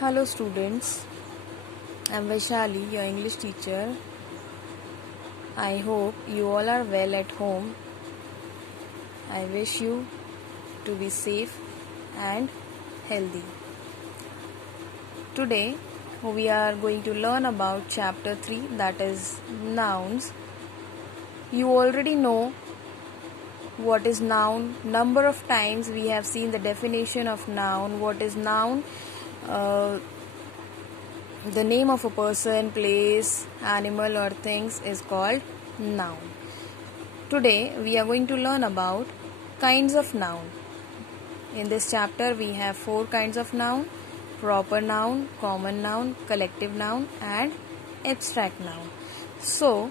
Hello students, I'm Vaishali, your English teacher. I hope you all are well at home. I wish you to be safe and healthy. Today we are going to learn about chapter 3, that is nouns. You already know what is noun. Number of times we have seen the definition of noun. What is noun? The name of a person, place, animal or things is called noun. Today we are going to learn about kinds of noun. In this chapter we have 4 kinds of noun: proper noun, common noun, collective noun and abstract noun. So,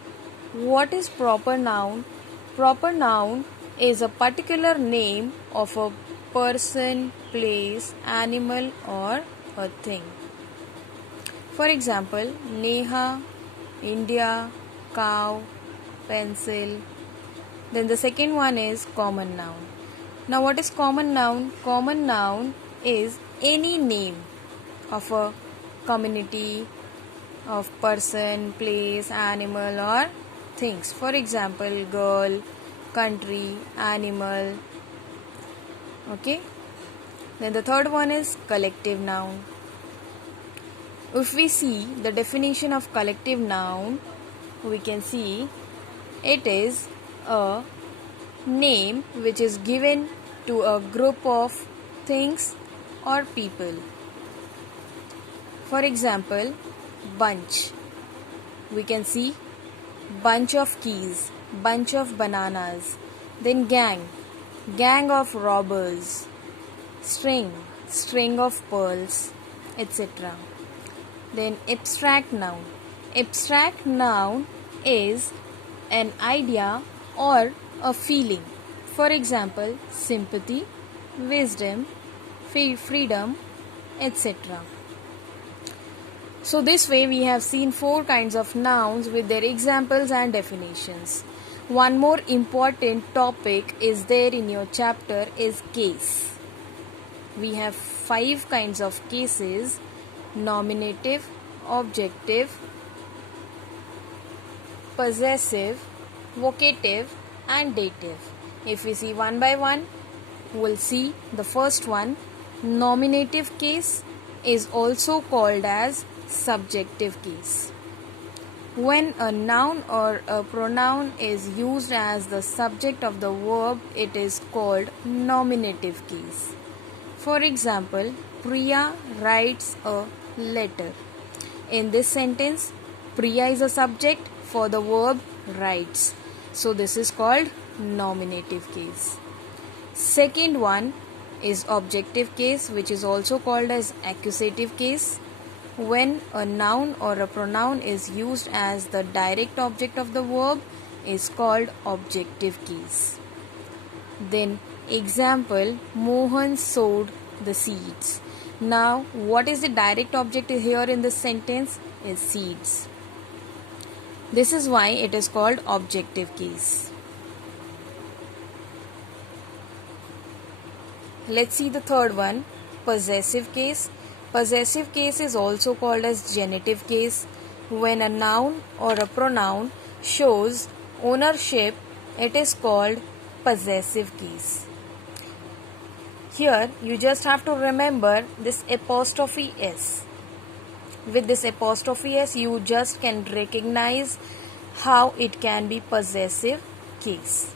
what is proper noun? Proper noun is a particular name of a person, place, animal or a thing. For example, Neha, India, cow, pencil. Then the second one is common noun. Now what is common noun? Common noun is any name of a community, of person, place, animal or things. For example, girl, country, animal. Okay. Then the third one is collective noun. If we see the definition of collective noun, we can see it is a name which is given to a group of things or people. For example, bunch. We can see bunch of keys, bunch of bananas. Then gang, gang of robbers. String, string of pearls, etc. Then abstract noun. Abstract noun is an idea or a feeling. For example, sympathy, wisdom, freedom, etc. So this way we have seen 4 kinds of nouns with their examples and definitions. One more important topic is there in your chapter is case. We have 5 kinds of cases: nominative, objective, possessive, vocative and dative. If we see one by one, we'll see the first one. Nominative case is also called as subjective case. When a noun or a pronoun is used as the subject of the verb, it is called nominative case. For example, Priya writes a letter. In this sentence, Priya is a subject for the verb writes. So this is called nominative case. Second one is objective case, which is also called as accusative case. When a noun or a pronoun is used as the direct object of the verb, is called objective case. Then example, Mohan sowed the seeds. Now what is the direct object here in this sentence? Is seeds. This is why it is called objective case. Let's see the third one, possessive case. Possessive case is also called as genitive case. When a noun or a pronoun shows ownership, it is called possessive case. Here you just have to remember this apostrophe S. With this apostrophe S, you just can recognize how it can be possessive case.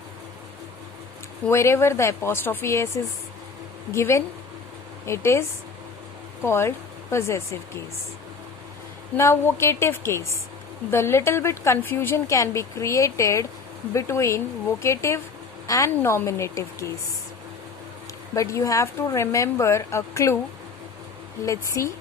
Wherever the apostrophe S is given, it is called possessive case. Now vocative case. The little bit confusion can be created between vocative and nominative case. But you have to remember a clue. Let's see.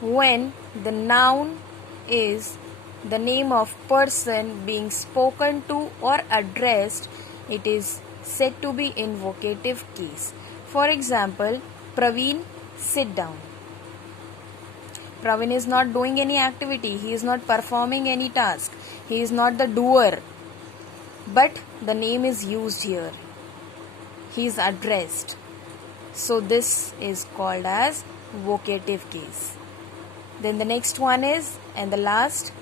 When the noun is the name of person being spoken to or addressed, it is said to be in vocative case. For example, Praveen, sit down. Praveen is not doing any activity. He is not performing any task. He is not the doer. But the name is used here. He is addressed. So this is called as vocative case. Then the next one is, and the last,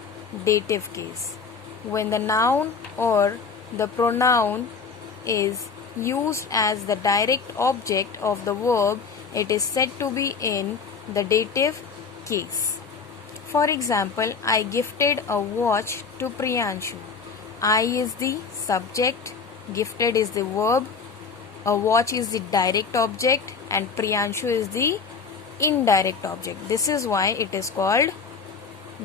dative case. When the noun or the pronoun is used as the direct object of the verb, it is said to be in the dative case. For example, I gifted a watch to Priyanshu. I is the subject, gifted is the verb, a watch is the direct object, and Priyanshu is the indirect object. This is why it is called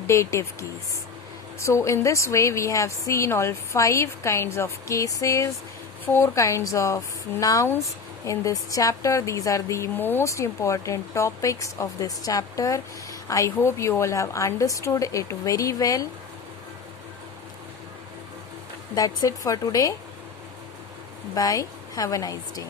dative case. So in this way we have seen all 5 kinds of cases, 4 kinds of nouns in this chapter. These are the most important topics of this chapter. I hope you all have understood it very well. That's it for today. Bye. Have a nice day.